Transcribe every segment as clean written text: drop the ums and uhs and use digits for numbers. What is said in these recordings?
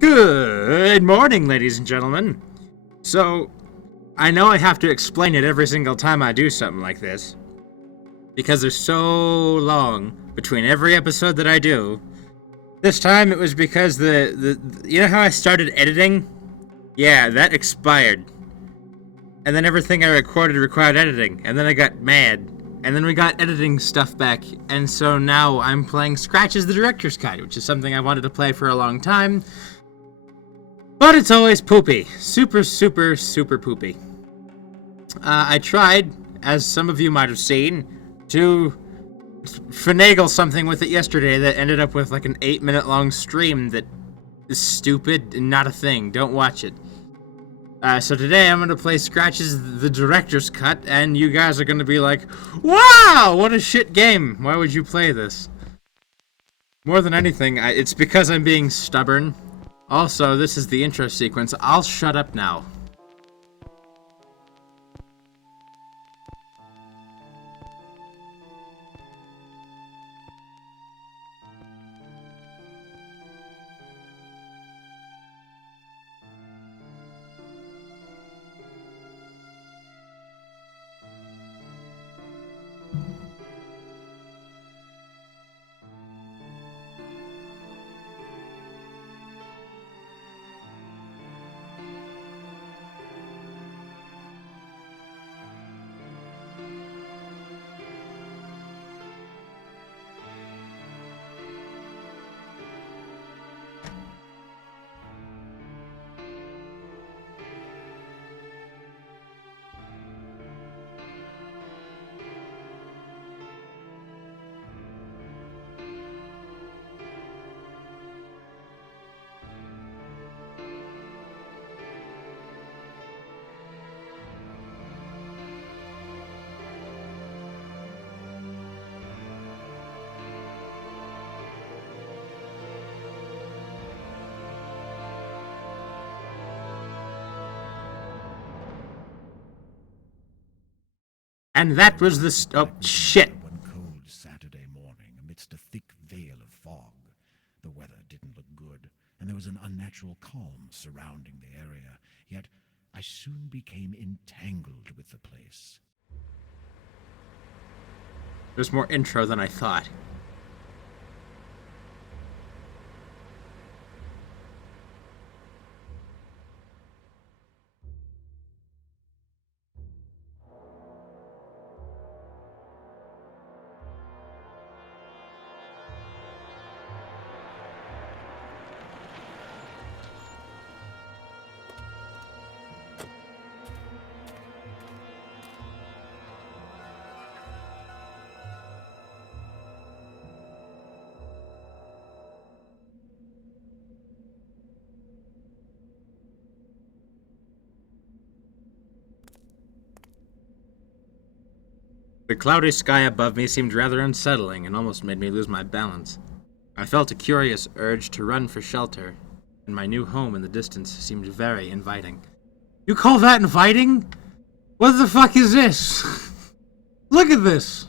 Good morning, ladies and gentlemen. So, I know I have to explain it every single time I do something like this, because there's so long between every episode that I do. This time it was because you know how I started editing? Yeah, that expired. And then everything I recorded required editing, and then I got mad. And then we got editing stuff back, and so now I'm playing Scratches the Director's Cut, which is something I wanted to play for a long time. But it's always poopy. Super, super, super poopy. I tried, as some of you might have seen, to finagle something with it yesterday that ended up with like an 8-minute long stream that is stupid and not a thing. Don't watch it. So today I'm going to play Scratches the Director's Cut, and you guys are going to be like, wow, what a shit game. Why would you play this? More than anything, it's because I'm being stubborn. Also, this is the intro sequence. I'll shut up now. And that was the oh, shit. One cold Saturday morning, amidst a thick veil of fog, the weather didn't look good, and there was an unnatural calm surrounding the area. Yet I soon became entangled with the place. There's more intro than I thought. The cloudy sky above me seemed rather unsettling and almost made me lose my balance. I felt a curious urge to run for shelter, and my new home in the distance seemed very inviting. You call that inviting? What the fuck is this? Look at this!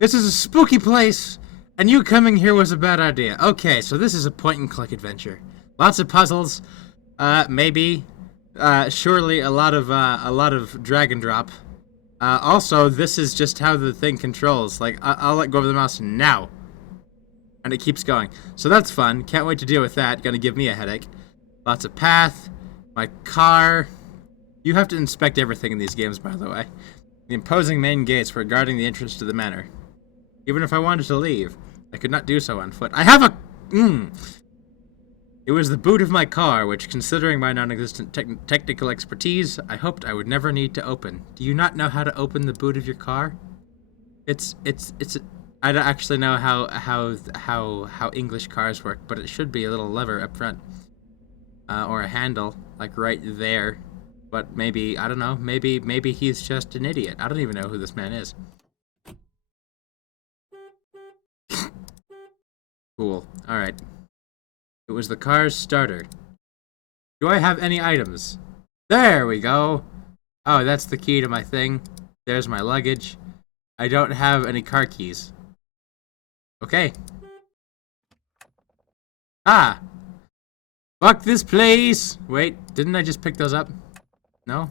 This is a spooky place, and you coming here was a bad idea. Okay, so this is a point-and-click adventure. Lots of puzzles, maybe, surely a lot of drag and drop. Also, this is just how the thing controls. Like, I'll let go of the mouse now. And it keeps going. So that's fun. Can't wait to deal with that. Gonna give me a headache. Lots of path. My car. You have to inspect everything in these games, by the way. The imposing main gates were guarding the entrance to the manor. Even if I wanted to leave, I could not do so on foot. I have a... It was the boot of my car, which, considering my non-existent technical expertise, I hoped I would never need to open. Do you not know how to open the boot of your car? I don't actually know how English cars work, but it should be a little lever up front. Or a handle, like right there. But maybe, I don't know, maybe he's just an idiot. I don't even know who this man is. Cool. Alright. It was the car's starter. Do I have any items? There we go. Oh, that's the key to my thing. There's my luggage. I don't have any car keys. Okay. Ah! Fuck this place! Wait, didn't I just pick those up? No?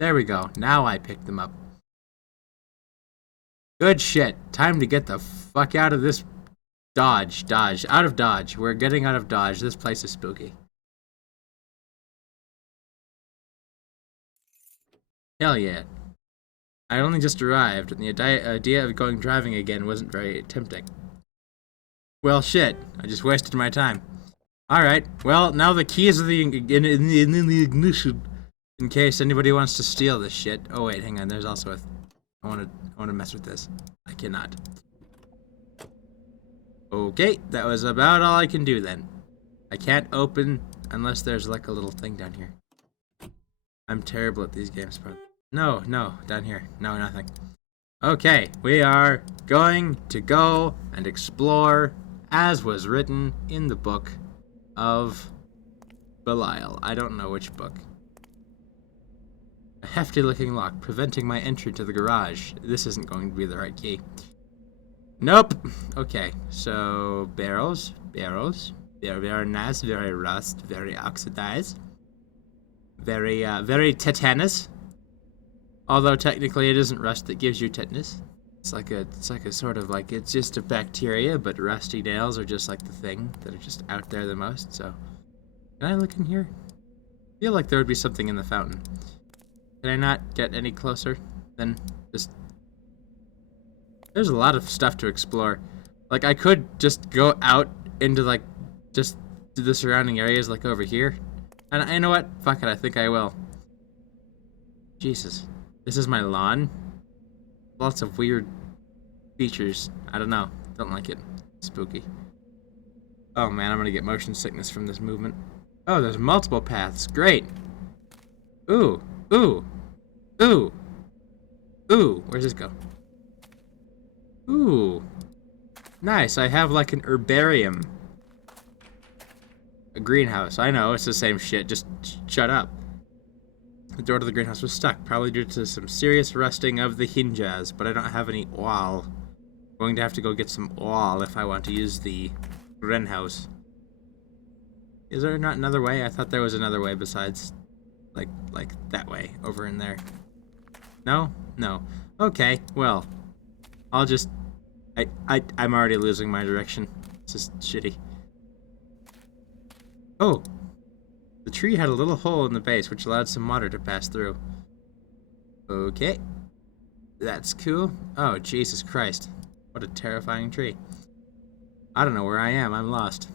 There we go. Now I picked them up. Good shit. Time to get the fuck out of this Dodge. Out of Dodge. We're getting out of Dodge. This place is spooky. Hell yeah. I only just arrived, and the idea of going driving again wasn't very tempting. Well, shit. I just wasted my time. Alright, well, now the keys are in the ignition, in case anybody wants to steal this shit. Oh wait, hang on, there's also a... I wanna mess with this. I cannot. Okay, that was about all I can do then. I can't open unless there's like a little thing down here. I'm terrible at these games, but... No, down here. No, nothing. Okay, we are going to go and explore as was written in the book of Belial. I don't know which book. A hefty looking lock preventing my entry to the garage. This isn't going to be the right key. Nope. Okay, so barrels. Very nice, very rust, very oxidized. Very tetanus. Although technically it isn't rust that gives you tetanus. It's like a sort of like, it's just a bacteria, but rusty nails are just like the thing that are just out there the most, so. Can I look in here? I feel like there would be something in the fountain. Can I not get any closer than just... There's a lot of stuff to explore. Like, I could just go out into, like, just the surrounding areas, like over here. And you know what? Fuck it, I think I will. Jesus. This is my lawn. Lots of weird features. I don't know. Don't like it. Spooky. Oh man, I'm gonna get motion sickness from this movement. Oh, there's multiple paths. Great. Ooh. Where's this go? Ooh. Nice. I have like an herbarium. A greenhouse. I know, it's the same shit. Just shut up. The door to the greenhouse was stuck, probably due to some serious rusting of the hinges, but I don't have any oil. I'm going to have to go get some oil if I want to use the greenhouse. Is there not another way? I thought there was another way besides, like that way, over in there. No? No. Okay, well, I'll just... I'm already losing my direction. It's just shitty. Oh! The tree had a little hole in the base, which allowed some water to pass through. Okay. That's cool. Oh, Jesus Christ. What a terrifying tree. I don't know where I am. I'm lost.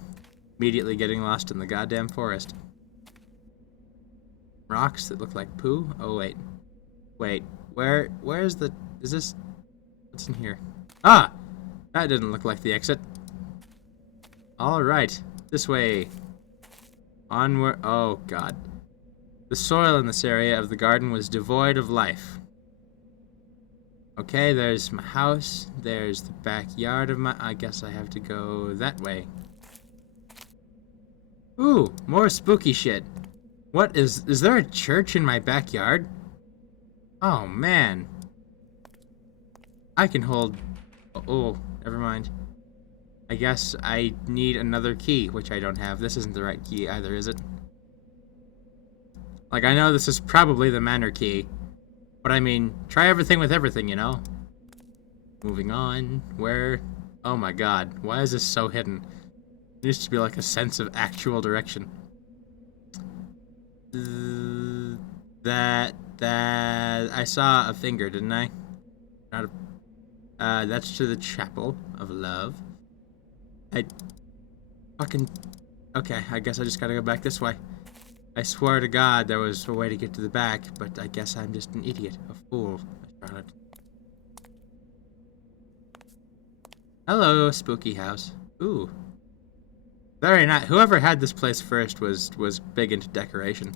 Immediately getting lost in the goddamn forest. Rocks that look like poo? Oh, wait. Wait. Where's the... Is this... What's in here? Ah! That didn't look like the exit. Alright. This way. Onward. Oh, God. The soil in this area of the garden was devoid of life. Okay, there's my house. There's the backyard of my... I guess I have to go that way. Ooh, more spooky shit. What is there a church in my backyard? Oh, man. I can hold... Oh, never mind. I guess I need another key, which I don't have. This isn't the right key either, is it? Like, I know this is probably the manor key. But I mean, try everything with everything, you know? Moving on. Where? Oh my god. Why is this so hidden? There used to be like a sense of actual direction. I saw a finger, didn't I? Not a... that's to the Chapel of Love. Okay, I guess I just gotta go back this way. I swear to God there was a way to get to the back, but I guess I'm just an idiot, a fool, Charlotte. Hello, spooky house. Ooh. Very nice. Whoever had this place first was big into decoration.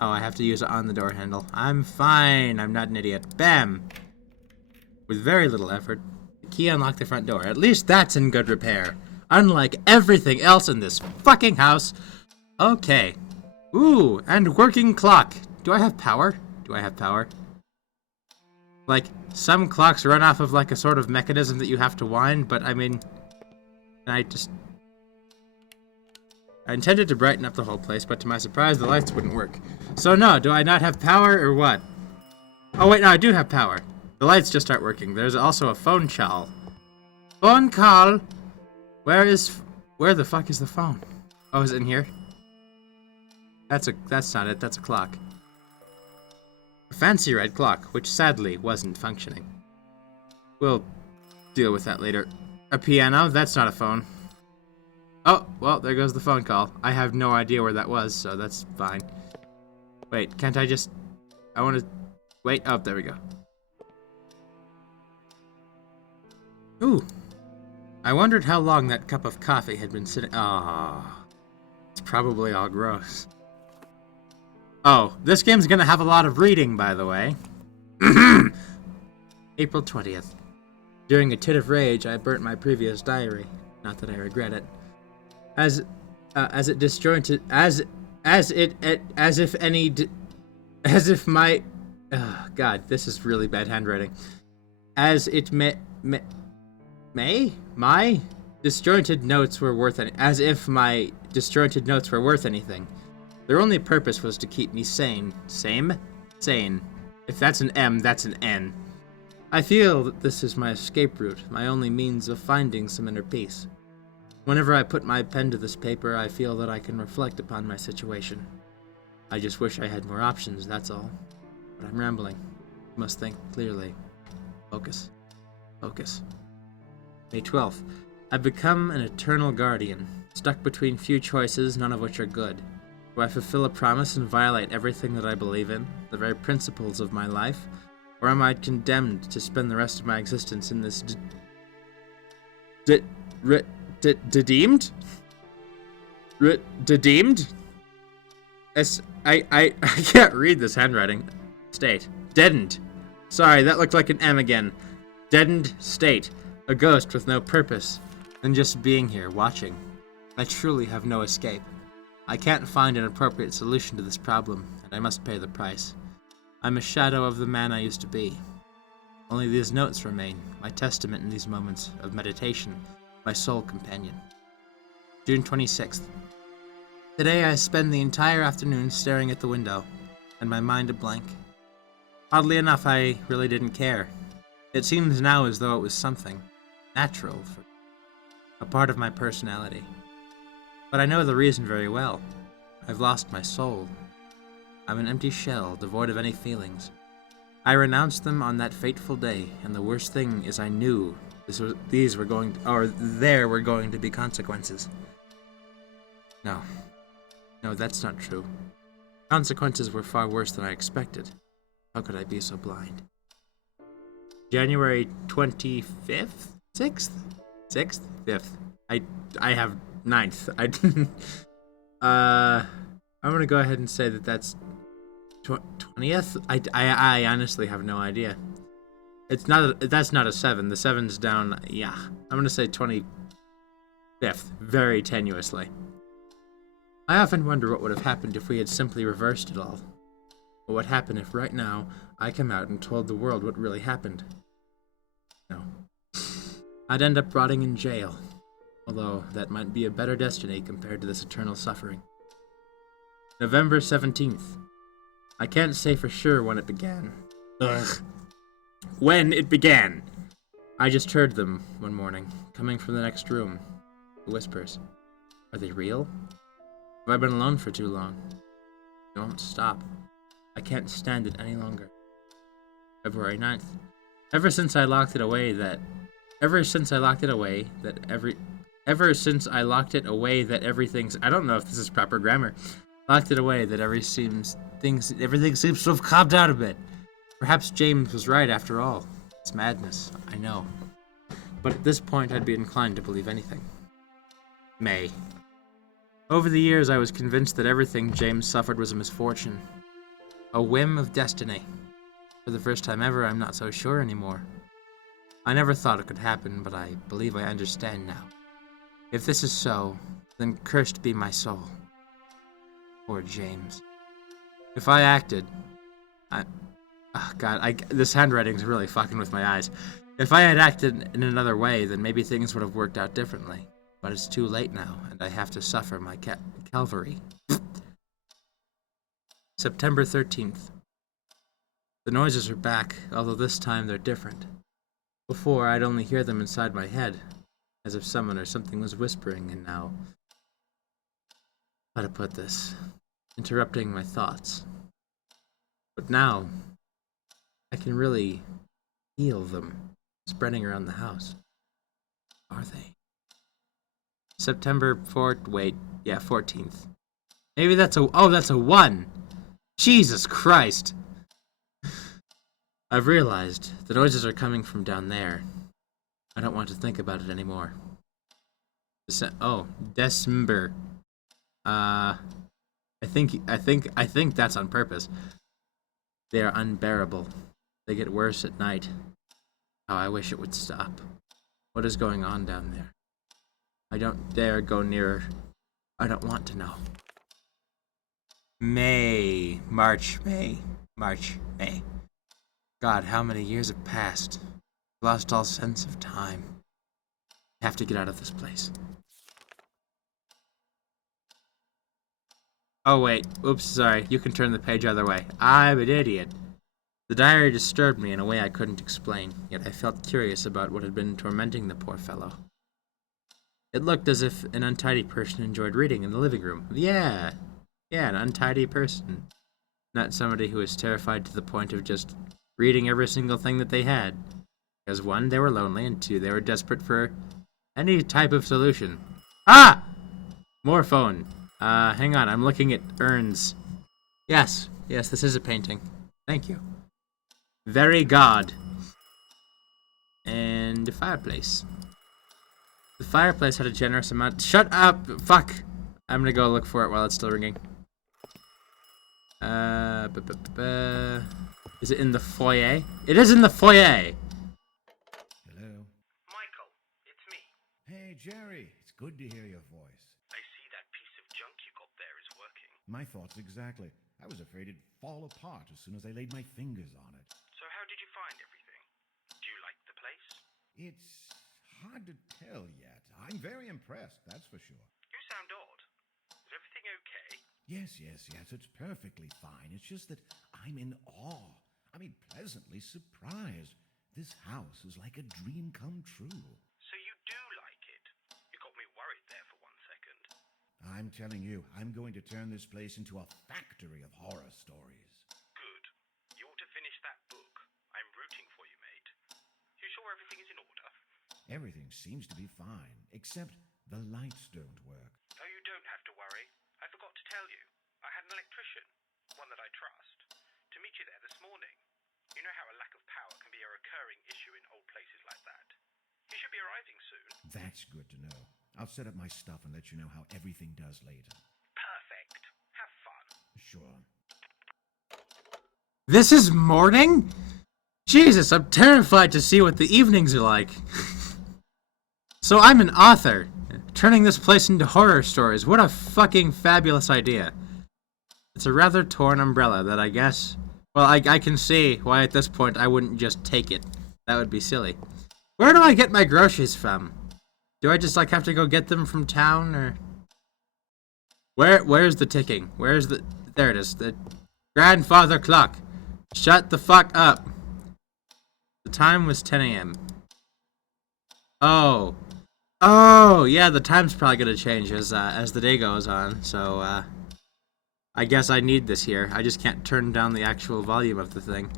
Oh, I have to use it on the door handle. I'm fine. I'm not an idiot. Bam! With very little effort. Key unlocked the front door. At least that's in good repair. Unlike everything else in this fucking house. Okay. Ooh, and working clock. Do I have power? Do I have power? Like, some clocks run off of like a sort of mechanism that you have to wind, but I mean... Can I just... I intended to brighten up the whole place, but to my surprise, the lights wouldn't work. So no, do I not have power or what? Oh wait, no, I do have power. The lights just aren't working. There's also a phone call. Phone call! Where the fuck is the phone? Oh, is it in here? That's not it, that's a clock. A fancy red clock, which sadly wasn't functioning. We'll deal with that later. A piano? That's not a phone. Oh, well, there goes the phone call. I have no idea where that was, so that's fine. Wait, can't I just... I want to... Wait, oh, there we go. Ooh. I wondered how long that cup of coffee had been sitting... Ah, it's probably all gross. Oh, this game's gonna have a lot of reading, by the way. April 20th. During a tit of rage, I burnt my previous diary. Not that I regret it. As if my... Oh, God, this is really bad handwriting. My disjointed notes were worth anything. Their only purpose was to keep me sane. Sane. If that's an M, that's an N. I feel that this is my escape route, my only means of finding some inner peace. Whenever I put my pen to this paper, I feel that I can reflect upon my situation. I just wish I had more options, that's all. But I'm rambling. I must think clearly. Focus. Focus. May 12th. I've become an eternal guardian, stuck between few choices, none of which are good. Do I fulfill a promise and violate everything that I believe in, the very principles of my life? Or am I condemned to spend the rest of my existence in this deemed? I can't read this handwriting. State. Deadened. Sorry, that looked like an M again. Deadened state. A ghost with no purpose than just being here, watching. I truly have no escape. I can't find an appropriate solution to this problem, and I must pay the price. I'm a shadow of the man I used to be. Only these notes remain, my testament in these moments of meditation, my sole companion. June 26th. Today I spend the entire afternoon staring at the window, and my mind a blank. Oddly enough, I really didn't care. It seems now as though it was something natural, a part of my personality. But I know the reason very well. I've lost my soul. I'm an empty shell, devoid of any feelings. I renounced them on that fateful day, and the worst thing is I knew there were going to be consequences. No, that's not true. Consequences were far worse than I expected. How could I be so blind? January 25th? 6th? 6th? 5th. I have 9th. I'm gonna go ahead and say that that's 20th? I honestly have no idea. That's not a 7. The 7's down, yeah. I'm gonna say 25th, very tenuously. I often wonder what would have happened if we had simply reversed it all. What would happen if right now I come out and told the world what really happened? No. I'd end up rotting in jail. Although that might be a better destiny compared to this eternal suffering. November 17th. I can't say for sure when it began. Ugh. When it began! I just heard them one morning, coming from the next room. The whispers. Are they real? Have I been alone for too long? They won't stop. I can't stand it any longer. February 9th. Ever since I locked it away that everything's... I don't know if this is proper grammar. Locked it away that everything seems to have calmed down a bit. Perhaps James was right after all. It's madness, I know. But at this point I'd be inclined to believe anything. May. Over the years I was convinced that everything James suffered was a misfortune. A whim of destiny. For the first time ever, I'm not so sure anymore. I never thought it could happen, but I believe I understand now. If this is so, then cursed be my soul. Poor James. If I acted... Oh God, this handwriting's really fucking with my eyes. If I had acted in another way, then maybe things would have worked out differently. But it's too late now, and I have to suffer my Calvary. September 13th. The noises are back, although this time they're different. Before, I'd only hear them inside my head, as if someone or something was whispering, and now... How to put this? Interrupting my thoughts. But now, I can really feel them spreading around the house. Are they? September 4th, wait, yeah, 14th. Maybe that's that's a 1! Jesus Christ! I've realized the noises are coming from down there. I don't want to think about it anymore. December. I think that's on purpose. They are unbearable. They get worse at night. How I wish it would stop. What is going on down there? I don't dare go nearer. I don't want to know. March, May. God, how many years have passed? I've lost all sense of time. I have to get out of this place. Oh wait, oops, sorry. You can turn the page other way. I'm an idiot. The diary disturbed me in a way I couldn't explain, yet I felt curious about what had been tormenting the poor fellow. It looked as if an untidy person enjoyed reading in the living room. Yeah, an untidy person. Not somebody who was terrified to the point of just reading every single thing that they had. Because 1, they were lonely, and 2, they were desperate for any type of solution. Ah! More phone. Hang on, I'm looking at urns. Yes, this is a painting. Thank you. Very God. And a fireplace. The fireplace had a generous amount. Shut up! Fuck! I'm gonna go look for it while it's still ringing. Is it in the foyer? It is in the foyer! Hello? Michael, it's me. Hey, Jerry. It's good to hear your voice. I see that piece of junk you got there is working. My thoughts exactly. I was afraid it'd fall apart as soon as I laid my fingers on it. So how did you find everything? Do you like the place? It's hard to tell yet. I'm very impressed, that's for sure. You sound odd. Is everything okay? Yes, it's perfectly fine. It's just that I'm in awe. Pleasantly surprised. This house is like a dream come true. So you do like it? You got me worried there for 1 second. I'm telling you, I'm going to turn this place into a factory of horror stories. Good. You ought to finish that book. I'm rooting for you, mate. You sure everything is in order? Everything seems to be fine, except the lights don't work. Oh, you don't have to worry. I forgot to tell you. I had an electrician, one that I trust, to meet you there this morning. You know how a lack of power can be a recurring issue in old places like that. He should be arriving soon. That's good to know. I'll set up my stuff and let you know how everything does later. Perfect. Have fun. Sure. This is morning? Jesus, I'm terrified to see what the evenings are like. So I'm an author, turning this place into horror stories. What a fucking fabulous idea. It's a rather torn umbrella that I guess... Well, I can see why at this point I wouldn't just take it. That would be silly. Where do I get my groceries from? Do I just, have to go get them from town, or... Where's the ticking? There it is. The grandfather clock. Shut the fuck up. The time was 10 a.m. Oh, yeah, the time's probably gonna change as the day goes on, so, I guess I need this here. I just can't turn down the actual volume of the thing.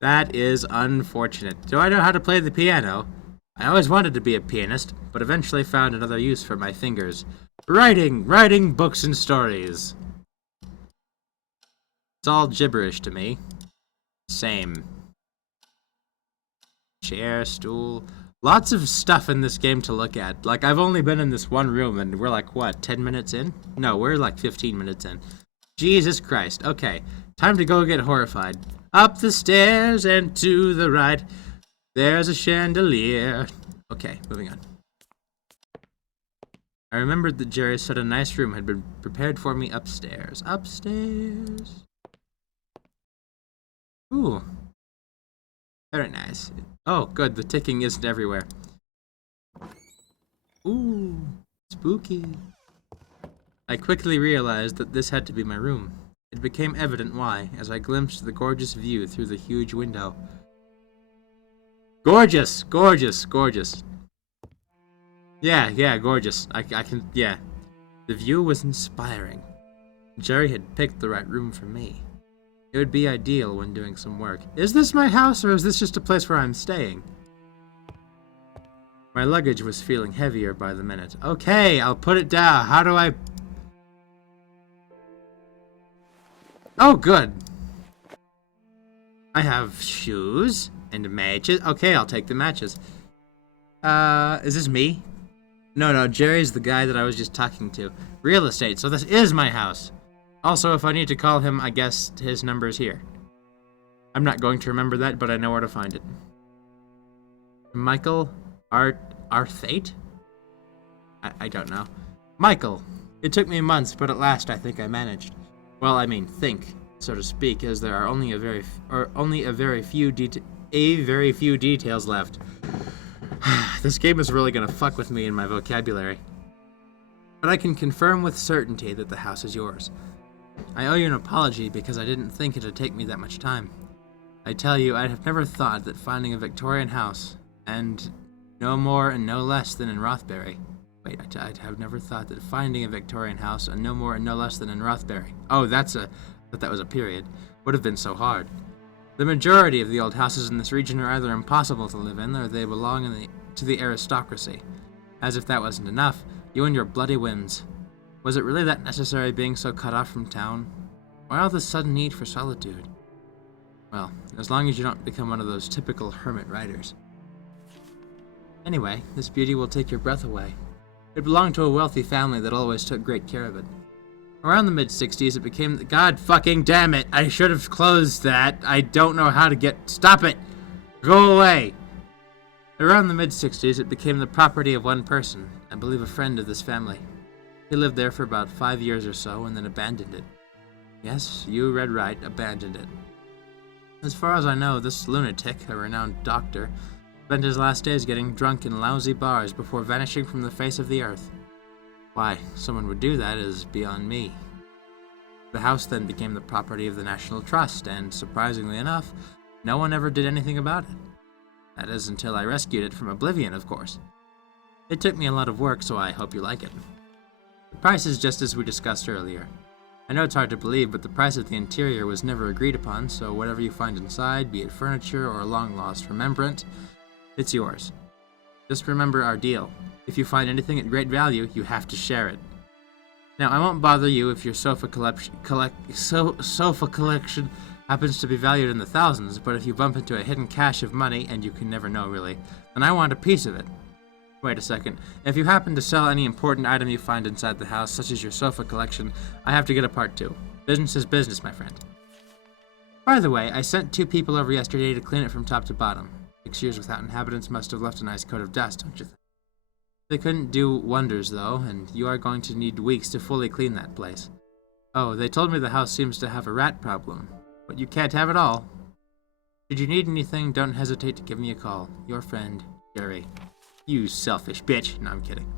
That is unfortunate. Do I know how to play the piano? I always wanted to be a pianist, but eventually found another use for my fingers. Writing books and stories. It's all gibberish to me. Same. Chair, stool... Lots of stuff in this game to look at. I've only been in this one room, and we're 10 minutes in? No, we're 15 minutes in. Jesus Christ. Okay, time to go get horrified. Up the stairs and to the right, there's a chandelier. Okay, moving on. I remembered that Jerry said a nice room had been prepared for me upstairs. Upstairs. Ooh. Very nice. Oh, good. The ticking isn't everywhere. Ooh, spooky. I quickly realized that this had to be my room. It became evident why, as I glimpsed the gorgeous view through the huge window. Gorgeous! Gorgeous! Gorgeous! Yeah, gorgeous. I can, yeah. The view was inspiring. Jerry had picked the right room for me. It would be ideal when doing some work. Is this my house, or is this just a place where I'm staying? My luggage was feeling heavier by the minute. Okay, I'll put it down. How do I... Oh, good. I have shoes and matches. Okay, I'll take the matches. Is this me? No, Jerry's the guy that I was just talking to. Real estate, so this is my house. Also, if I need to call him, I guess his number's here. I'm not going to remember that, but I know where to find it. Michael Arthate? I don't know. Michael. It took me months, but at last I think I managed. Well, I mean, think, so to speak, as there are only a very few details left. This game is really gonna fuck with me and my vocabulary. But I can confirm with certainty that the house is yours. I owe you an apology because I didn't think it'd take me that much time. I tell you, I'd have never thought that finding a Victorian house, and no more and no less than in Rothbury. Wait, I'd have never thought that finding a Victorian house, and no more and no less than in Rothbury. Oh, I thought that was a period. Would have been so hard. The majority of the old houses in this region are either impossible to live in, or they belong to the aristocracy. As if that wasn't enough, you and your bloody whims. Was it really that necessary being so cut off from town? Why all this sudden need for solitude? Well, as long as you don't become one of those typical hermit riders. Anyway, this beauty will take your breath away. It belonged to a wealthy family that always took great care of it. Around the mid-60s, it became... God fucking damn it! I should have closed that. I don't know how to get... Stop it! Go away! Around the mid-60s, it became the property of one person, I believe a friend of this family. He lived there for about 5 years or so, and then abandoned it. Yes, you read right, abandoned it. As far as I know, this lunatic, a renowned doctor, spent his last days getting drunk in lousy bars before vanishing from the face of the earth. Why someone would do that is beyond me. The house then became the property of the National Trust, and surprisingly enough, no one ever did anything about it. That is until I rescued it from oblivion, of course. It took me a lot of work, so I hope you like it. The price is just as we discussed earlier. I know it's hard to believe, but the price of the interior was never agreed upon, so whatever you find inside, be it furniture or a long-lost remembrance, it's yours. Just remember our deal. If you find anything at great value, you have to share it. Now, I won't bother you if your sofa collection happens to be valued in the thousands, but if you bump into a hidden cache of money, and you can never know really, then I want a piece of it. Wait a second. If you happen to sell any important item you find inside the house, such as your sofa collection, I have to get a part too. Business is business, my friend. By the way, I sent 2 people over yesterday to clean it from top to bottom. 6 years without inhabitants must have left a nice coat of dust, don't you think? They couldn't do wonders, though, and you are going to need weeks to fully clean that place. Oh, they told me the house seems to have a rat problem, but you can't have it all. Should you need anything, don't hesitate to give me a call. Your friend, Jerry. You selfish bitch. No, I'm kidding.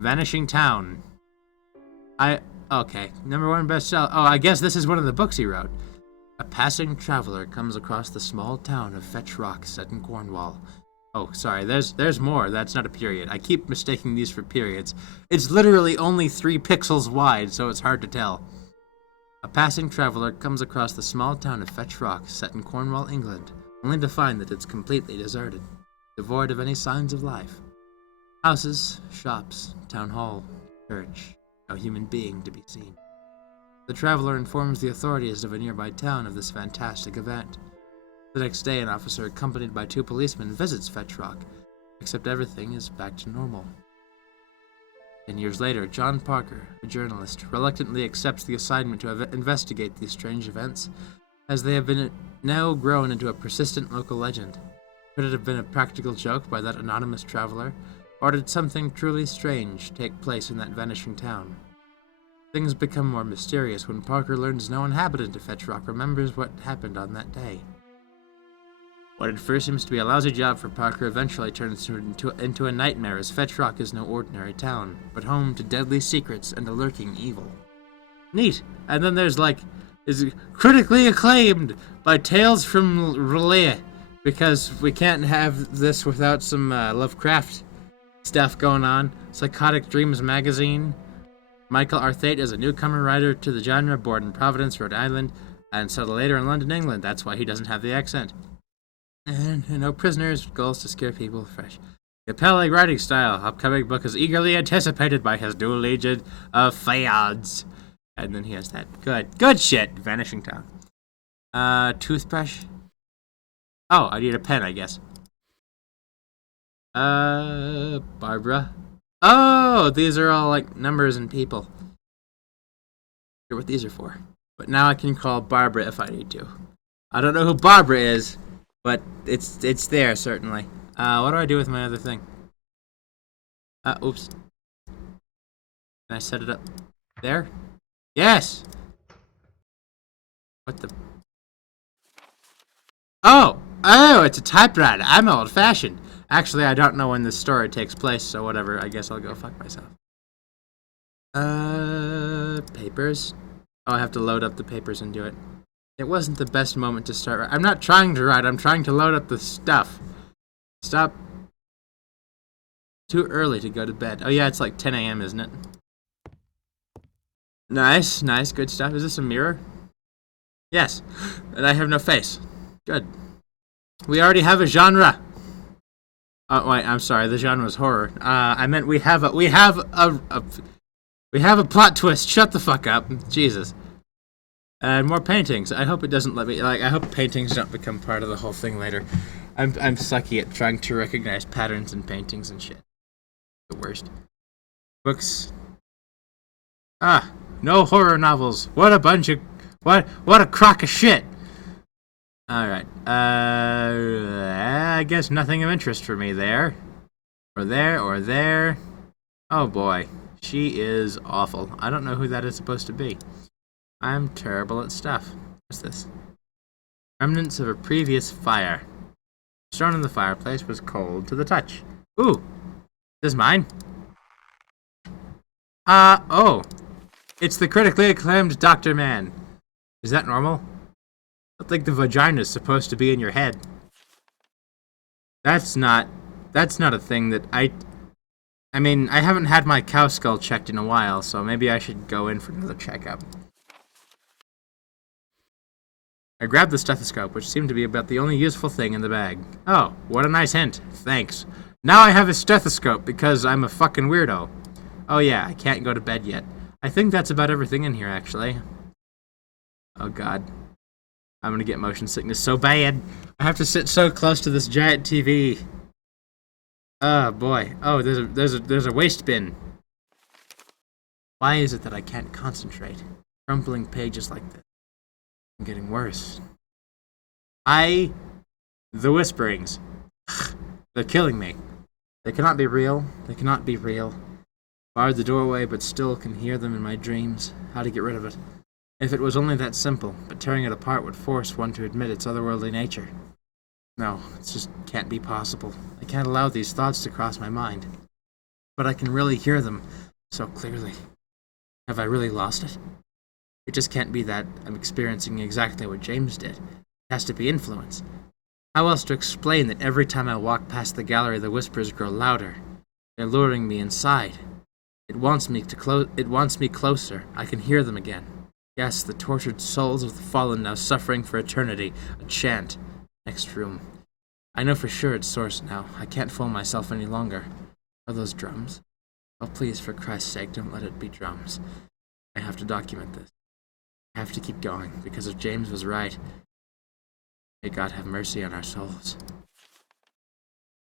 Vanishing Town. Okay. #1 bestseller. Oh, I guess this is one of the books he wrote. A passing traveler comes across the small town of Fetch Rock, set in Cornwall. Oh, sorry, there's more. That's not a period. I keep mistaking these for periods. It's literally only 3 pixels wide, so it's hard to tell. A passing traveler comes across the small town of Fetch Rock, set in Cornwall, England, only to find that it's completely deserted, devoid of any signs of life. Houses, shops, town hall, church, no human being to be seen. The traveler informs the authorities of a nearby town of this fantastic event. The next day, an officer accompanied by 2 policemen visits Fetch Rock, except everything is back to normal. 10 years later, John Parker, a journalist, reluctantly accepts the assignment to investigate these strange events, as they have been now grown into a persistent local legend. Could it have been a practical joke by that anonymous traveler, or did something truly strange take place in that vanishing town? Things become more mysterious when Parker learns no inhabitant of Fetch Rock remembers what happened on that day. What at first seems to be a lousy job for Parker eventually turns into a nightmare, as Fetch Rock is no ordinary town, but home to deadly secrets and a lurking evil. Neat. And then there's is critically acclaimed by Tales from Relay, because we can't have this without some Lovecraft stuff going on. Psychotic Dreams magazine. Michael Arthate is a newcomer writer to the genre, born in Providence, Rhode Island, and settled later in London, England. That's why he doesn't have the accent. And no prisoners, goals to scare people fresh. Compelling writing style. Upcoming book is eagerly anticipated by his new legion of fans. And then he has that. Good shit. Vanishing Town. Toothbrush. Oh, I need a pen, I guess. Barbara. Oh, these are all like numbers and people. I wonder what these are for. But now I can call Barbara if I need to. I don't know who Barbara is, but it's there certainly. What do I do with my other thing? Oops. Can I set it up there? Yes. What the? Oh, it's a typewriter. I'm old-fashioned. Actually, I don't know when this story takes place, so whatever. I guess I'll go fuck myself. Papers. Oh, I have to load up the papers and do it. It wasn't the best moment to start. I'm not trying to write. I'm trying to load up the stuff. Stop. Too early to go to bed. Oh, yeah, it's like 10 a.m., isn't it? Nice, good stuff. Is this a mirror? Yes. And I have no face. Good. We already have a genre. Oh wait, I'm sorry. The genre's horror. I meant we have a plot twist. Shut the fuck up, Jesus. And more paintings. I hope it doesn't let me. I hope paintings don't become part of the whole thing later. I'm sucky at trying to recognize patterns in paintings and shit. The worst. Books. No horror novels. What a bunch of what a crock of shit. Alright, I guess nothing of interest for me there. Or there. Oh boy, she is awful. I don't know who that is supposed to be. I'm terrible at stuff. What's this? Remnants of a previous fire. Stone in the fireplace was cold to the touch. Ooh, this is mine? Oh. It's the critically acclaimed Dr. Man. Is that normal? I think the vagina's supposed to be in your head. That's not a thing that I mean, I haven't had my cow skull checked in a while, so maybe I should go in for another checkup. I grabbed the stethoscope, which seemed to be about the only useful thing in the bag. Oh, what a nice hint. Thanks. Now I have a stethoscope because I'm a fucking weirdo. Oh yeah, I can't go to bed yet. I think that's about everything in here, actually. Oh god. I'm gonna get motion sickness so bad. I have to sit so close to this giant TV. Oh boy. Oh, there's a waste bin. Why is it that I can't concentrate? Crumpling pages like this. I'm getting worse. The whisperings. They're killing me. They cannot be real. They cannot be real. Barred the doorway, but still can hear them in my dreams. How to get rid of it? If it was only that simple, but tearing it apart would force one to admit its otherworldly nature. No, it just can't be possible. I can't allow these thoughts to cross my mind. But I can really hear them so clearly. Have I really lost it? It just can't be that I'm experiencing exactly what James did. It has to be influence. How else to explain that every time I walk past the gallery, the whispers grow louder? They're luring me inside. It wants me closer. I can hear them again. Yes, the tortured souls of the fallen now suffering for eternity. A chant. Next room. I know for sure its source now. I can't fool myself any longer. Are those drums? Oh, please, for Christ's sake, don't let it be drums. I have to document this. I have to keep going, because if James was right, may God have mercy on our souls.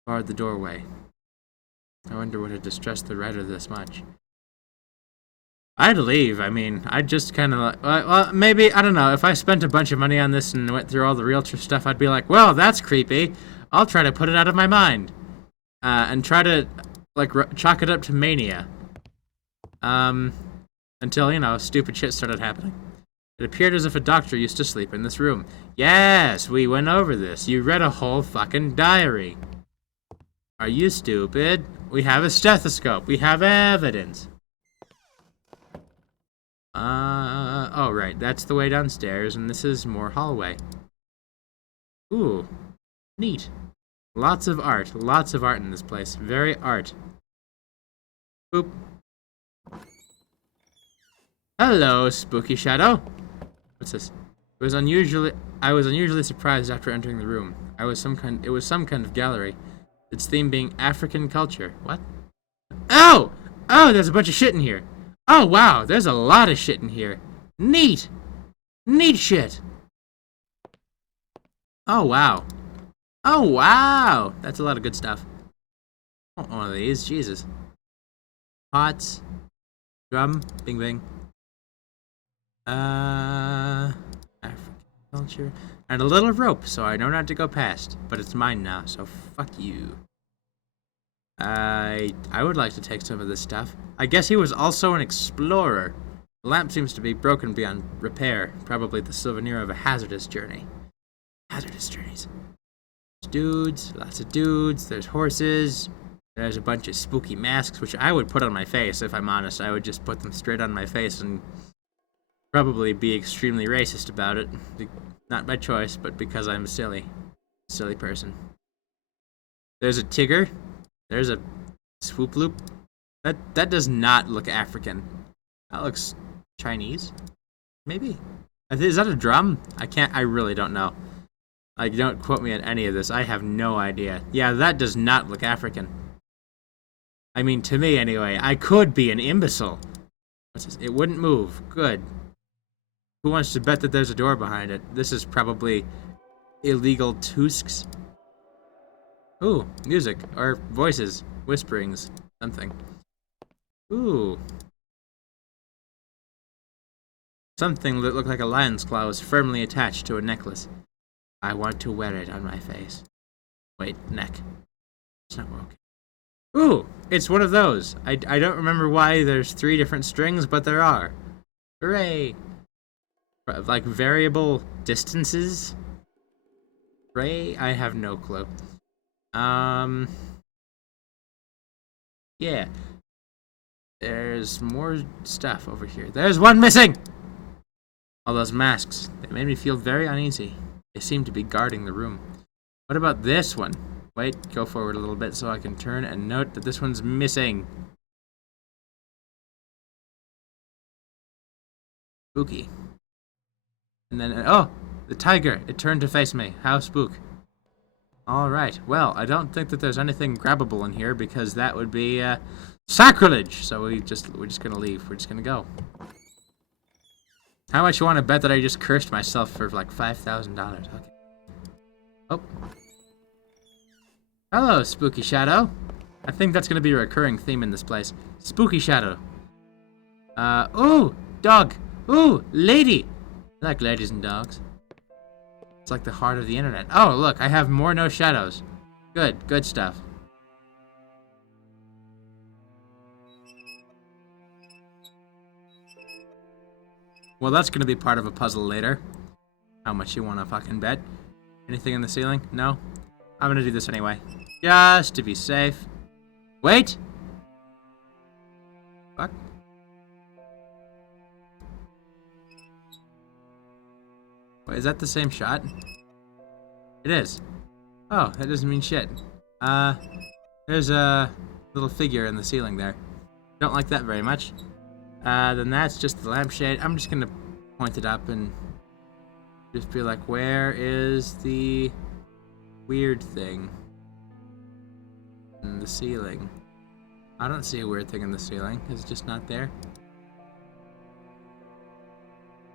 Barred the doorway. I wonder what had distressed the writer this much. I'd leave. I mean, I'd just kind of well, maybe, I don't know, if I spent a bunch of money on this and went through all the realtor stuff, I'd be like, well, that's creepy. I'll try to put it out of my mind. And try to, chalk it up to mania. Until, stupid shit started happening. It appeared as if a doctor used to sleep in this room. Yes, we went over this. You read a whole fucking diary. Are you stupid? We have a stethoscope. We have evidence. Oh, right. That's the way downstairs, and this is more hallway. Ooh, neat. Lots of art. Lots of art in this place. Very art. Boop. Hello, spooky shadow. What's this? I was unusually surprised after entering the room. It was some kind of gallery. Its theme being African culture. What? Oh! Oh, there's a bunch of shit in here. Oh, wow, there's a lot of shit in here. Neat! Neat shit! Oh, wow. Oh, wow! That's a lot of good stuff. I want one of these, Jesus. Pots. Drum. Bing, bing. African culture. And a little rope, so I know not to go past. But it's mine now, so fuck you. I would like to take some of this stuff. I guess he was also an explorer. The lamp seems to be broken beyond repair. Probably the souvenir of a hazardous journey. Hazardous journeys. There's dudes, lots of dudes. There's horses. There's a bunch of spooky masks, which I would put on my face, if I'm honest. I would just put them straight on my face and probably be extremely racist about it. Not by choice, but because I'm a silly person. There's a Tigger. There's a swoop loop. That does not look African. That looks Chinese. Maybe. Is that a drum? I really don't know. Like, don't quote me on any of this. I have no idea. Yeah, that does not look African. I mean, to me anyway. I could be an imbecile. What's this? It wouldn't move. Good. Who wants to bet that there's a door behind it? This is probably illegal tusks. Ooh, music. Or voices. Whisperings. Something. Ooh. Something that looked like a lion's claw was firmly attached to a necklace. I want to wear it on my face. Wait, neck. It's not working. Ooh, it's one of those. I don't remember why there's 3 different strings, but there are. Hooray! Like variable distances? Hooray? I have no clue. Yeah. There's more stuff over here. There's one missing! All those masks. They made me feel very uneasy. They seem to be guarding the room. What about this one? Wait, go forward a little bit so I can turn and note that this one's missing. Spooky. And then, oh, the tiger. It turned to face me. How spook. Alright, well, I don't think that there's anything grabbable in here because that would be, sacrilege! So we're just gonna leave. We're just gonna go. How much you want to bet that I just cursed myself for like $5,000? Okay. Oh. Hello, Spooky Shadow. I think that's gonna be a recurring theme in this place. Spooky Shadow. Ooh, dog. Ooh, lady. I like ladies and dogs. It's like the heart of the internet. Oh, look, I have more no shadows. Good stuff. Well, that's gonna be part of a puzzle later. How much you wanna fucking bet? Anything in the ceiling? No? I'm gonna do this anyway. Just to be safe. Wait! Fuck. Wait, is that the same shot? It is. Oh, that doesn't mean shit. There's a little figure in the ceiling there. Don't like that very much. Then that's just the lampshade. I'm just gonna point it up and just be like, where is the weird thing in the ceiling? I don't see a weird thing in the ceiling. It's just not there.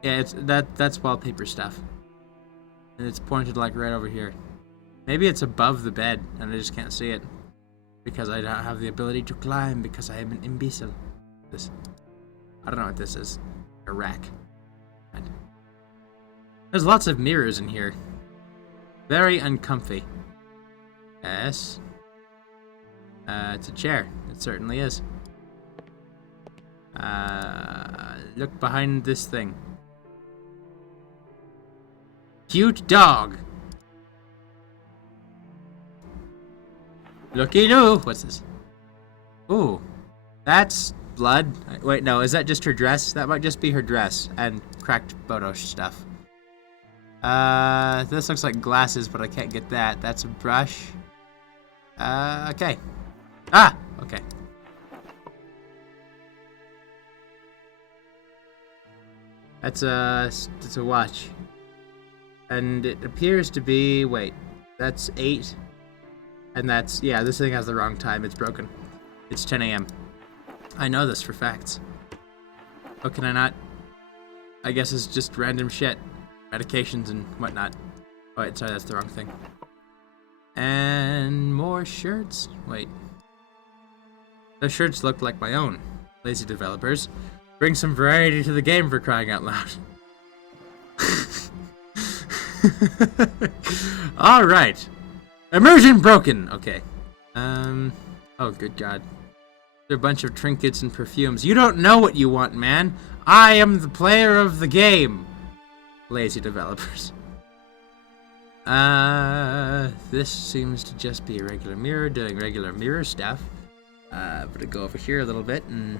Yeah, that's wallpaper stuff. And it's pointed like right over here. Maybe it's above the bed and I just can't see it. Because I don't have the ability to climb because I am an imbecile. I don't know what this is. A rack. There's lots of mirrors in here. Very uncomfy. Yes. It's a chair. It certainly is. Look behind this thing. Cute dog. Looky-doo. What's this? Ooh. That's blood. Wait, no. Is that just her dress? That might just be her dress. And cracked photo stuff. This looks like glasses, but I can't get that. That's a brush. Okay. Ah! Okay. That's a watch. And it appears to be, wait, that's 8. And that's, yeah, this thing has the wrong time. It's broken. It's 10 a.m. I know this for facts. How can I not? I guess it's just random shit. Medications and whatnot. Oh, wait, sorry, that's the wrong thing. And more shirts. Wait. Those shirts look like my own. Lazy developers. Bring some variety to the game, for crying out loud. Alright. Immersion broken! Okay. Oh, good God. There are a bunch of trinkets and perfumes. You don't know what you want, man. I am the player of the game. Lazy developers. This seems to just be a regular mirror doing regular mirror stuff. But I go over here a little bit and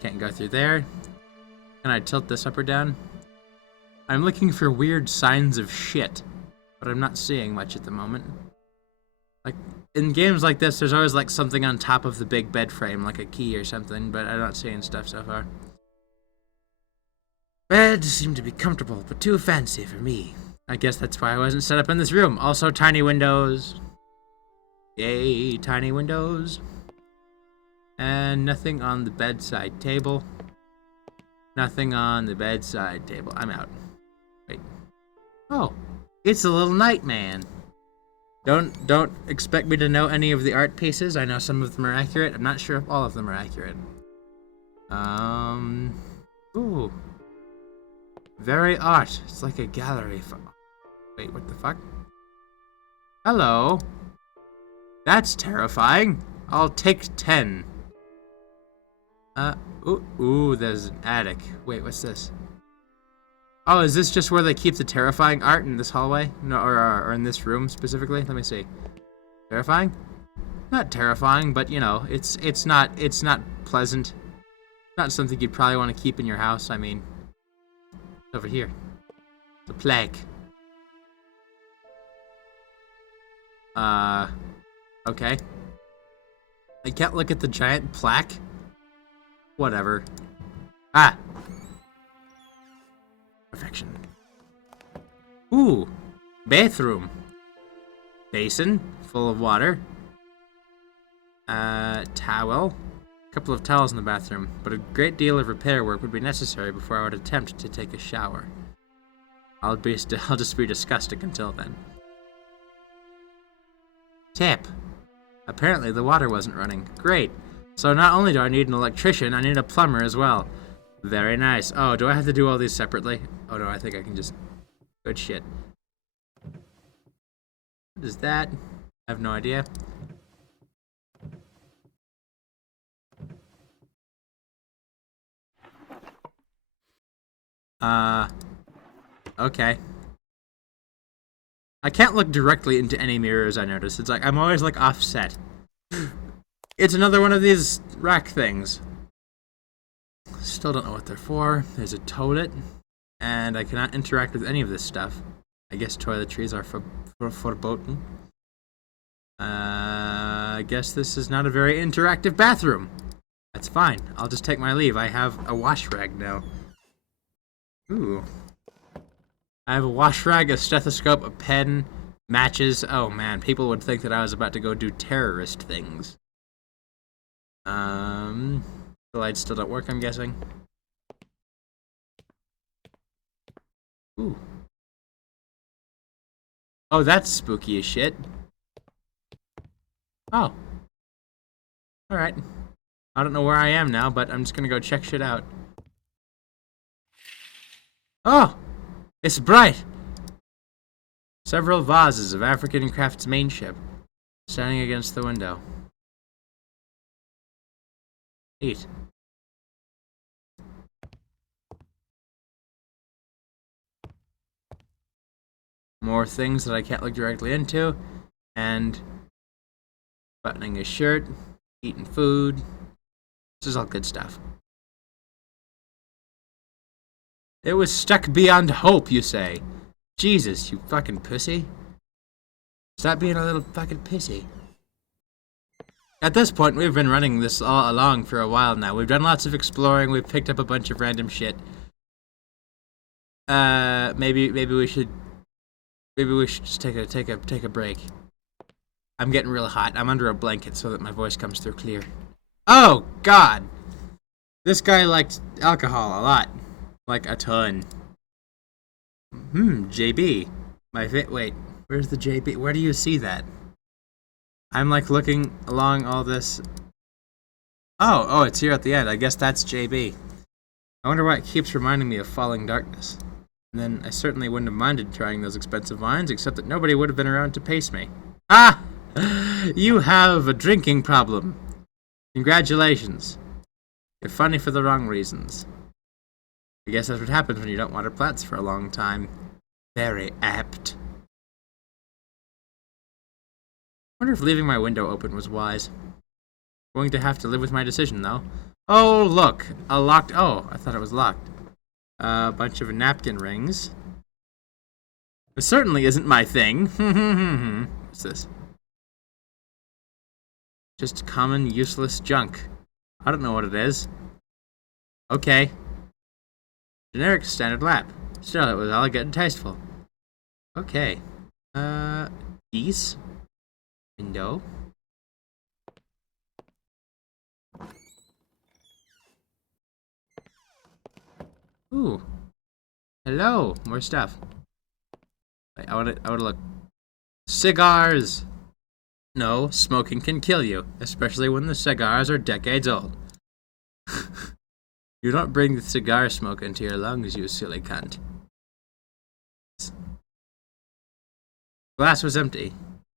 can't go through there. Can I tilt this up or down? I'm looking for weird signs of shit, but I'm not seeing much at the moment. Like, in games like this, there's always like something on top of the big bed frame, like a key or something, but I'm not seeing stuff so far. Beds seem to be comfortable, but too fancy for me. I guess that's why I wasn't set up in this room. Also, tiny windows. Yay, tiny windows. And nothing on the bedside table. Nothing on the bedside table. I'm out. Wait. Oh, it's a little Nightman. Don't expect me to know any of the art pieces. I know some of them are accurate. I'm not sure if all of them are accurate. Ooh. Very art. It's like a gallery. Wait, what the fuck? Hello. That's terrifying. I'll take 10. Ooh, there's an attic. Wait, what's this? Oh, is this just where they keep the terrifying art in this hallway? No, or in this room specifically? Let me see. Terrifying? Not terrifying, but you know, it's not pleasant. Not something you'd probably want to keep in your house. I mean, over here, the plague. Okay. I can't look at the giant plaque. Whatever. Ah. Perfection. Ooh. Bathroom. Basin full of water. Towel. A couple of towels in the bathroom, but a great deal of repair work would be necessary before I would attempt to take a shower. I'll just be disgusted until then. Tip. Apparently the water wasn't running. Great. So not only do I need an electrician, I need a plumber as well. Very nice. Oh, do I have to do all these separately? Oh no, I think I can just... Good shit. What is that? I have no idea. Okay. I can't look directly into any mirrors, I notice. It's like, I'm always like offset. It's another one of these rack things. Still don't know what they're for. There's a toilet. And I cannot interact with any of this stuff. I guess toiletries are verboten. I guess this is not a very interactive bathroom. That's fine. I'll just take my leave. I have a wash rag now. Ooh. I have a wash rag, a stethoscope, a pen, matches. Oh man, people would think that I was about to go do terrorist things. The lights still don't work, I'm guessing. Ooh. Oh, that's spooky as shit. Oh. Alright. I don't know where I am now, but I'm just gonna go check shit out. Oh! It's bright! Several vases of African craftsmanship standing against the window. Neat. more things that I can't look directly into, and buttoning his shirt, eating food. This is all good stuff. It was stuck beyond hope, you say. Jesus, you fucking pussy. Stop being a little fucking pissy. At this point, we've been running this all along for a while now. We've done lots of exploring. We've picked up a bunch of random shit. Maybe we should just take a break. I'm getting real hot. I'm under a blanket so that my voice comes through clear. Oh God, this guy liked alcohol a lot, like a ton. JB, wait, where's the JB? Where do you see that? I'm like looking along all this. Oh, it's here at the end. I guess that's JB. I wonder why it keeps reminding me of Falling Darkness. And then I certainly wouldn't have minded trying those expensive wines, except that nobody would have been around to pace me. Ah! You have a drinking problem. Congratulations. You're funny for the wrong reasons. I guess that's what happens when you don't water plants for a long time. Very apt. I wonder if leaving my window open was wise. Going to have to live with my decision, though. Oh, look! A locked... Oh, I thought it was locked. A bunch of napkin rings. It certainly isn't my thing. What's this? Just common, useless junk. I don't know what it is. Okay. Generic standard lap. Still, it was elegant and tasteful. Okay. Geese? Window. Ooh. Hello. More stuff. Wait, I wanna look. Cigars! No, smoking can kill you, especially when the cigars are decades old. You don't bring the cigar smoke into your lungs, you silly cunt. Glass was empty.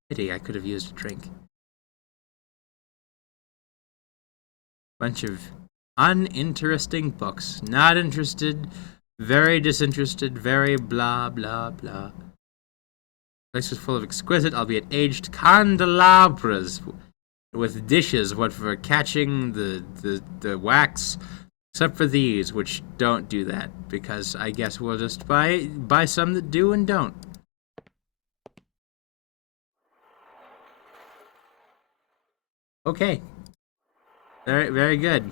Pity, I could have used a drink. Bunch of uninteresting books. Not interested, very disinterested, very blah blah blah. The place was full of exquisite, albeit aged, candelabras with dishes, what for catching the wax, except for these, which don't do that, because I guess we'll just buy some that do and don't. Okay. Very, very good.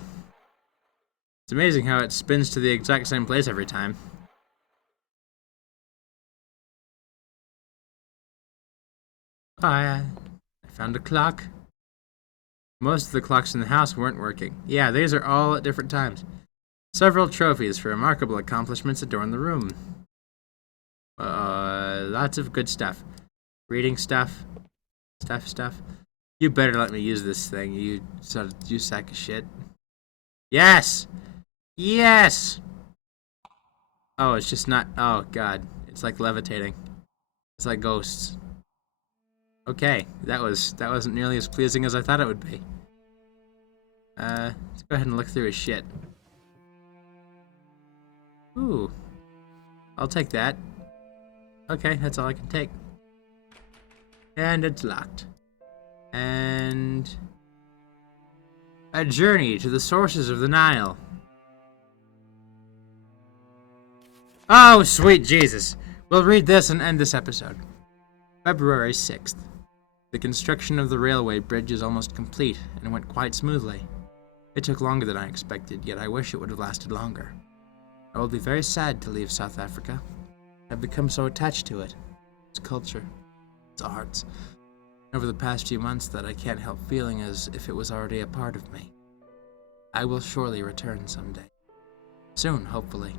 It's amazing how it spins to the exact same place every time. I found a clock. Most of the clocks in the house weren't working. Yeah, these are all at different times. Several trophies for remarkable accomplishments adorn the room. Lots of good stuff. Reading stuff. Stuff. You better let me use this thing, you sack of shit. Yes! Yes! Oh, it's just not... Oh, God. It's like levitating. It's like ghosts. Okay, that wasn't nearly as pleasing as I thought it would be. Let's go ahead and look through his shit. Ooh. I'll take that. Okay, that's all I can take. And it's locked. And... A journey to the sources of the Nile. Oh, sweet Jesus. We'll read this and end this episode. February 6th. The construction of the railway bridge is almost complete and went quite smoothly. It took longer than I expected, yet I wish it would have lasted longer. I will be very sad to leave South Africa. I've become so attached to it, its culture, its arts, over the past few months that I can't help feeling as if it was already a part of me. I will surely return someday. Soon, hopefully.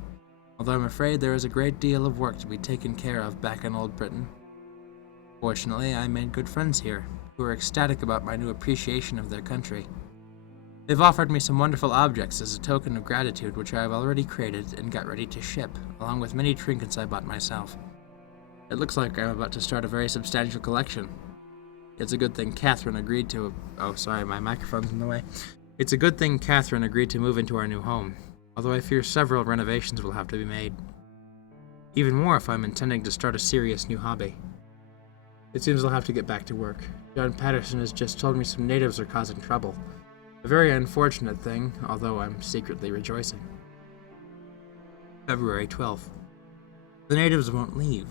Although I'm afraid there is a great deal of work to be taken care of back in Old Britain. Fortunately, I made good friends here, who are ecstatic about my new appreciation of their country. They've offered me some wonderful objects as a token of gratitude which I have already created and got ready to ship, along with many trinkets I bought myself. It looks like I'm about to start a very substantial collection. It's a good thing Catherine agreed to... Oh, sorry, my microphone's in the way. It's a good thing Catherine agreed to move into our new home, although I fear several renovations will have to be made. Even more if I'm intending to start a serious new hobby. It seems I'll have to get back to work. John Patterson has just told me some natives are causing trouble. A very unfortunate thing, although I'm secretly rejoicing. February 12th. The natives won't leave.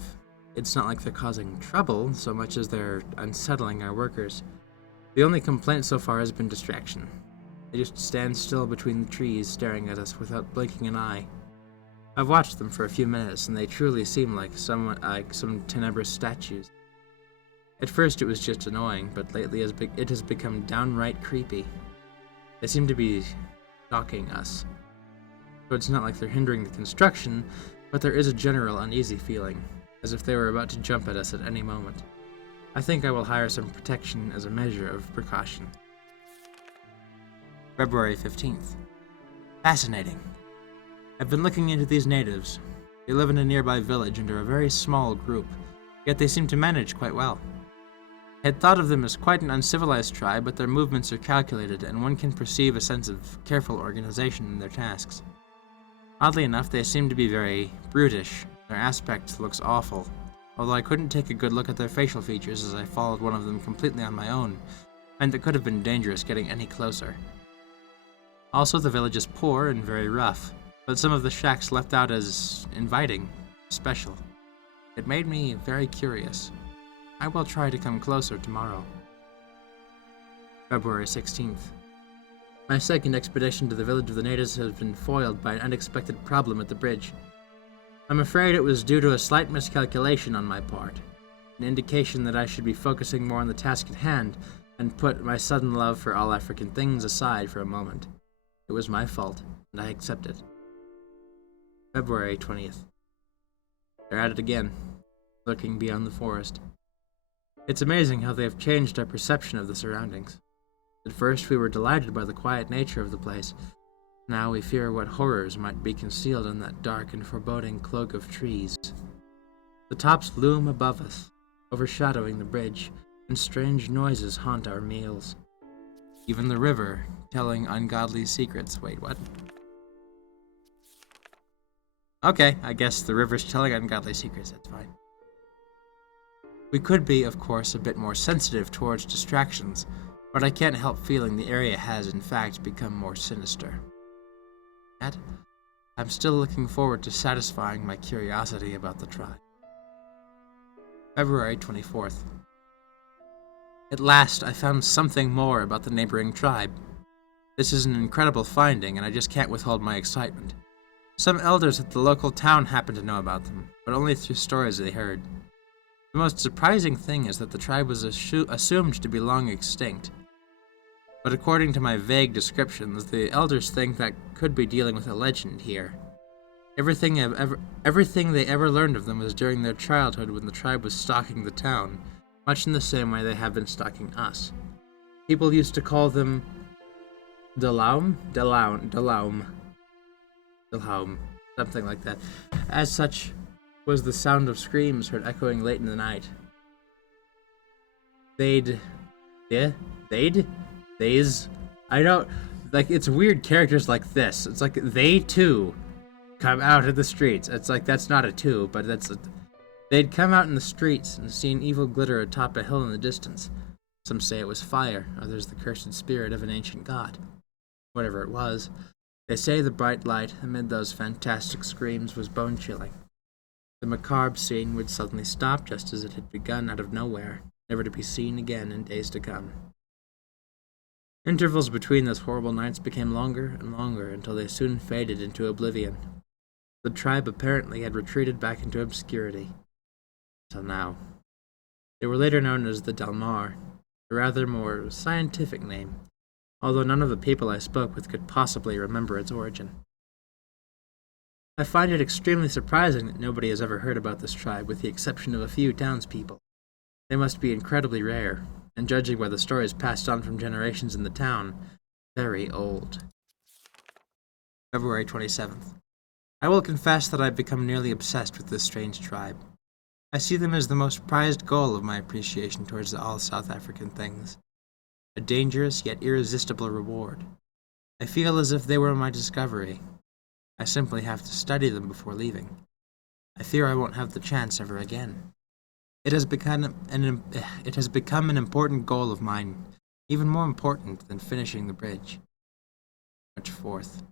It's not like they're causing trouble so much as they're unsettling our workers. The only complaint so far has been distraction. They just stand still between the trees staring at us without blinking an eye. I've watched them for a few minutes and they truly seem like some tenebrous statues. At first it was just annoying, but lately it has become downright creepy. They seem to be stalking us. So it's not like they're hindering the construction, but there is a general uneasy feeling, as if they were about to jump at us at any moment. I think I will hire some protection as a measure of precaution. February 15th. Fascinating. I've been looking into these natives. They live in a nearby village and are a very small group, yet they seem to manage quite well. I had thought of them as quite an uncivilized tribe, but their movements are calculated, and one can perceive a sense of careful organization in their tasks. Oddly enough, they seem to be very brutish. Their aspect looks awful, although I couldn't take a good look at their facial features as I followed one of them completely on my own, and it could have been dangerous getting any closer. Also, the village is poor and very rough, but some of the shacks left out as inviting, special. It made me very curious. I will try to come closer tomorrow. February 16th. My second expedition to the village of the natives has been foiled by an unexpected problem at the bridge. I'm afraid it was due to a slight miscalculation on my part, an indication that I should be focusing more on the task at hand and put my sudden love for all African things aside for a moment. It was my fault, and I accept it. February 20th. They're at it again, lurking beyond the forest. It's amazing how they have changed our perception of the surroundings. At first we were delighted by the quiet nature of the place. Now we fear what horrors might be concealed in that dark and foreboding cloak of trees. The tops loom above us, overshadowing the bridge, and strange noises haunt our meals. Even the river, telling ungodly secrets. Wait, what? Okay, I guess the river's telling ungodly secrets, that's fine. We could be, of course, a bit more sensitive towards distractions, but I can't help feeling the area has, in fact, become more sinister. Yet, I'm still looking forward to satisfying my curiosity about the tribe. February 24th. At last, I found something more about the neighboring tribe. This is an incredible finding, and I just can't withhold my excitement. Some elders at the local town happen to know about them, but only through stories they heard. The most surprising thing is that the tribe was assumed to be long extinct. But according to my vague descriptions, the elders think that could be dealing with a legend here. Everything they ever learned of them was during their childhood when the tribe was stalking the town, much in the same way they have been stalking us. People used to call them Dalaum, something like that. As such, was the sound of screams heard echoing late in the night. I don't, like, it's weird characters like this. It's like, they too come out of the streets. It's like, that's not a two, but they'd come out in the streets and seen evil glitter atop a hill in the distance. Some say it was fire, others the cursed spirit of an ancient god. Whatever it was, they say the bright light amid those fantastic screams was bone-chilling. The macabre scene would suddenly stop just as it had begun out of nowhere, never to be seen again in days to come. Intervals between those horrible nights became longer and longer until they soon faded into oblivion. The tribe apparently had retreated back into obscurity. Until now. They were later known as the Dalmar, a rather more scientific name, although none of the people I spoke with could possibly remember its origin. I find it extremely surprising that nobody has ever heard about this tribe with the exception of a few townspeople. They must be incredibly rare, and judging by the stories passed on from generations in the town, very old. February 27th. I will confess that I've become nearly obsessed with this strange tribe. I see them as the most prized goal of my appreciation towards all South African things. A dangerous yet irresistible reward. I feel as if they were my discovery. I simply have to study them before leaving. I fear I won't have the chance ever again. It has become an important goal of mine, even more important than finishing the bridge. March 4th.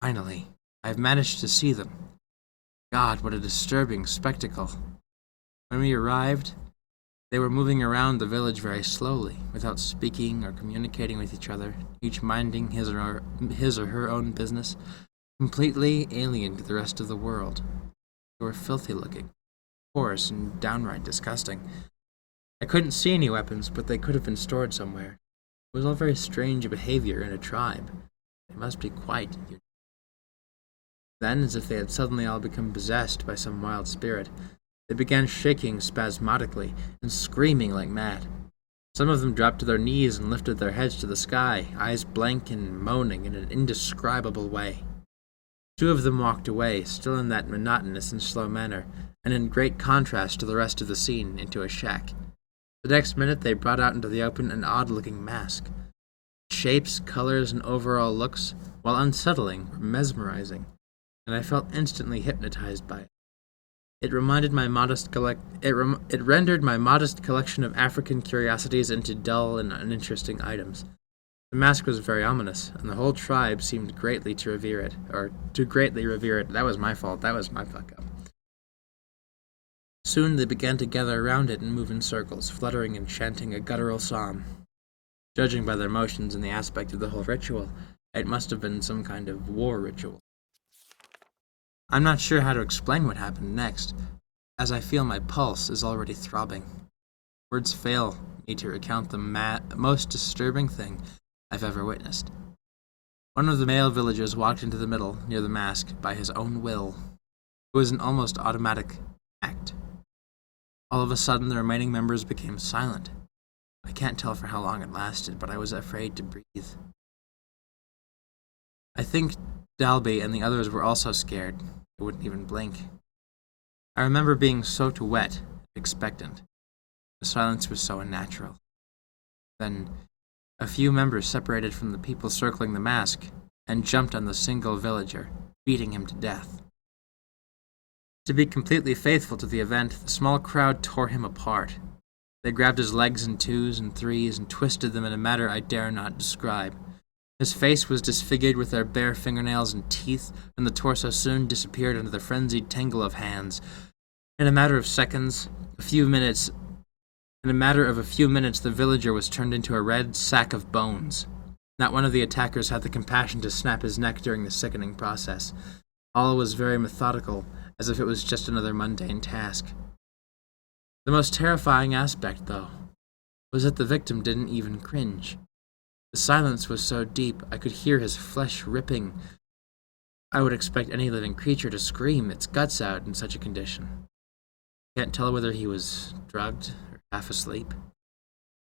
Finally, I have managed to see them. God, what a disturbing spectacle. When we arrived, they were moving around the village very slowly, without speaking or communicating with each other, each minding his or her own business, completely alien to the rest of the world. They were filthy looking, coarse, and downright disgusting. I couldn't see any weapons, but they could have been stored somewhere. It was all very strange behavior in a tribe. They must be quite unique. Then, as if they had suddenly all become possessed by some wild spirit, they began shaking spasmodically and screaming like mad. Some of them dropped to their knees and lifted their heads to the sky, eyes blank and moaning in an indescribable way. 2 of them walked away, still in that monotonous and slow manner, and in great contrast to the rest of the scene, into a shack. The next minute they brought out into the open an odd-looking mask. Shapes, colors, and overall looks, while unsettling, were mesmerizing, and I felt instantly hypnotized by it. It rendered my modest collection of African curiosities into dull and uninteresting items. The mask was very ominous, and the whole tribe seemed greatly to revere it. That was my fault. That was my fuck up. Soon they began to gather around it and move in circles, fluttering and chanting a guttural psalm. Judging by their motions and the aspect of the whole ritual, it must have been some kind of war ritual. I'm not sure how to explain what happened next, as I feel my pulse is already throbbing. Words fail me to recount the most disturbing thing I've ever witnessed. One of the male villagers walked into the middle, near the mask, by his own will. It was an almost automatic act. All of a sudden, the remaining members became silent. I can't tell for how long it lasted, but I was afraid to breathe. I think Dalby and the others were also scared. They wouldn't even blink. I remember being soaked wet, expectant. The silence was so unnatural. Then, a few members separated from the people circling the mask and jumped on the single villager, beating him to death. To be completely faithful to the event, the small crowd tore him apart. They grabbed his legs in 2s and 3s and twisted them in a manner I dare not describe. His face was disfigured with their bare fingernails and teeth, and the torso soon disappeared under the frenzied tangle of hands. In a matter of a few minutes, the villager was turned into a red sack of bones. Not one of the attackers had the compassion to snap his neck during the sickening process. All was very methodical, as if it was just another mundane task. The most terrifying aspect, though, was that the victim didn't even cringe. The silence was so deep I could hear his flesh ripping. I would expect any living creature to scream its guts out in such a condition. Can't tell whether he was drugged or half asleep,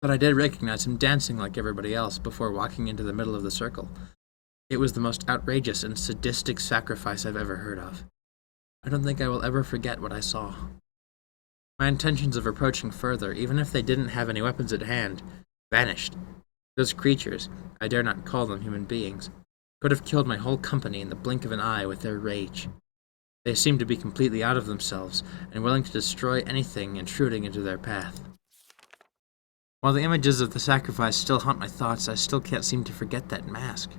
but I did recognize him dancing like everybody else before walking into the middle of the circle. It was the most outrageous and sadistic sacrifice I've ever heard of. I don't think I will ever forget what I saw. My intentions of approaching further, even if they didn't have any weapons at hand, vanished. Those creatures, I dare not call them human beings, could have killed my whole company in the blink of an eye with their rage. They seemed to be completely out of themselves and willing to destroy anything intruding into their path. While the images of the sacrifice still haunt my thoughts, I still can't seem to forget that mask.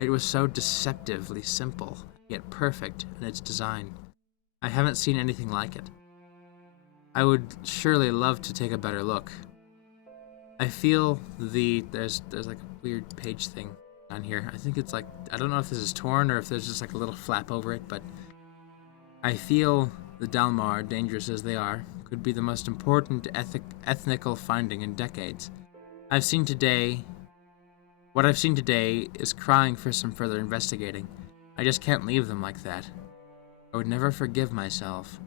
It was so deceptively simple, yet perfect in its design. I haven't seen anything like it. I would surely love to take a better look. I feel there's like a weird page thing on here. I think it's like, I don't know if this is torn or if there's just like a little flap over it, but I feel the Dalmar, dangerous as they are, could be the most important ethnical finding in decades. What I've seen today is crying for some further investigating. I just can't leave them like that. I would never forgive myself.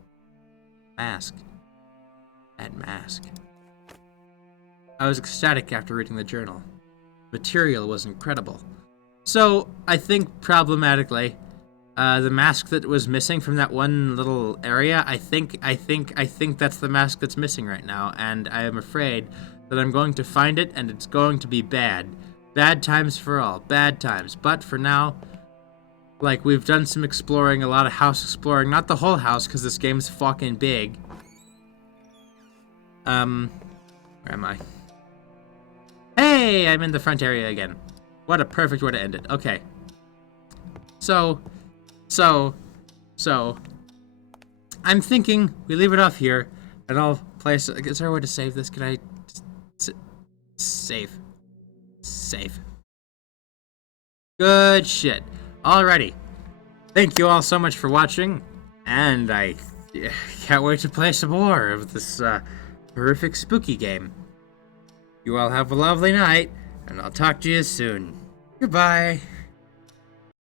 Mask. That mask. I was ecstatic after reading the journal. The material was incredible. So, I think problematically, the mask that was missing from that one little area, I think that's the mask that's missing right now, and I am afraid that I'm going to find it and it's going to be bad. Bad times for all. Bad times. But for now, Like, we've done some exploring, a lot of house exploring. Not the whole house, because this game's fucking big. Where am I? Hey, I'm in the front area again. What a perfect way to end it. Okay. So, I'm thinking we leave it off here, and I'll place. Is there a way to save this? Can I save? Save. Good shit. Alrighty. Thank you all so much for watching, and I can't wait to play some more of this horrific spooky game. You all have a lovely night, and I'll talk to you soon. Goodbye.